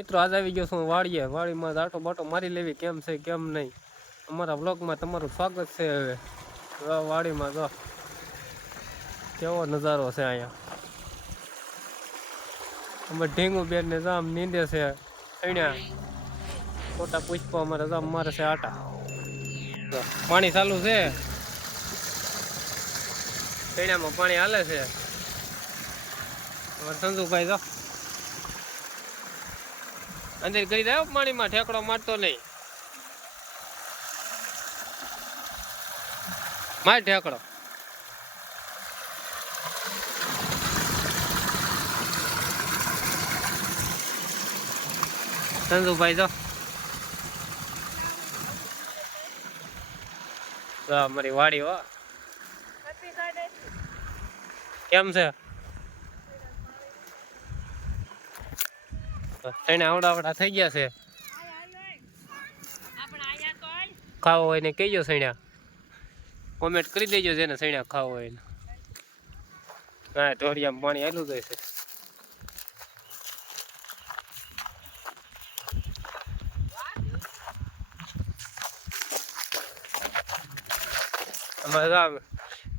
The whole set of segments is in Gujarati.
મિત્રો આજ આવી ગયો છું વાડીએ. વાડીમાં આટો બાટો મારી લેવી કેમ છે કેમ નહીં. અમારા બ્લોગમાં તમારું સ્વાગત છે. હવે વાડીમાં જો કેવો નજારો છે અહીંયા. અમે ઢીંગુ બેન ને જામ નીંદે છે અહીંયા. ખોટા પુષ્પા અમારે જામ મારે છે આટા. પાણી ચાલુ છે, પૈણામાં પાણી હાલે છે. સંજુભાઈ જો અંદર કરી દે પાણીમાં, ઠેકડો મારતો નહીં. માર ઠેકડો. સંજુભાઈ જો અમારી વાડી હો કેમ છે. એને આવડા થઈ ગયા છે. ખાવો હોય ને કહીજો સૈણા, કોમેન્ટ કરી દેજો જેને સૈણા ખાવો હોય ને. હા ઢોરિયામાં પાણી આવેલું જાય છે.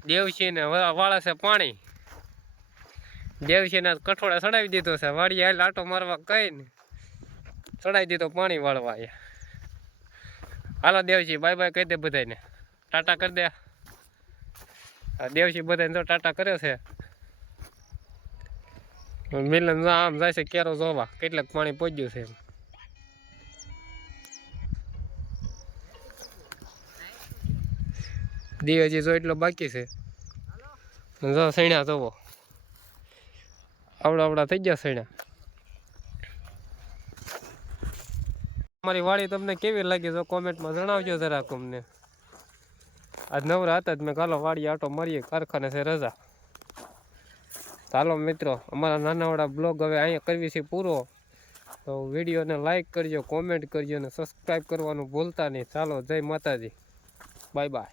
દેવસિંહ ને વાળા છે પાણી. દેવસિંહ ના કઠોળા ચડાવી દીધો છે. વાડી હાલ આટો મારવા કઈ ને ચડાવી દીધો પાણી વાળવા. હાલો દેવસિંહ બાય બાય કહી દે બધાને, ટાટા કરી દે. દેવસિંહ બધાને તો ટાટા કર્યો છે. મિલન આમ જાય છે કેરો જોવા કેટલાક પાણી પહોંચ્યું છે. દી હજી જો એટલો બાકી છે. જો સૈણા જોવો આવડા થઈ ગયા સૈણા. અમારી વાડી તમને કેવી લાગી જો કોમેન્ટમાં જણાવજો જરાક અમને. આજ નવરા હતા જ મેં કાલો વાડી આટો મારીએ, કારખાને છે રજા. ચાલો મિત્રો અમારા નાનાવાળા બ્લોગ હવે અહીંયા કરવી છે પૂરો. તો વિડીયોને લાઈક કરજો, કોમેન્ટ કરજો અને સબસ્ક્રાઈબ કરવાનું ભૂલતા નહીં. ચાલો જય માતાજી, બાય બાય.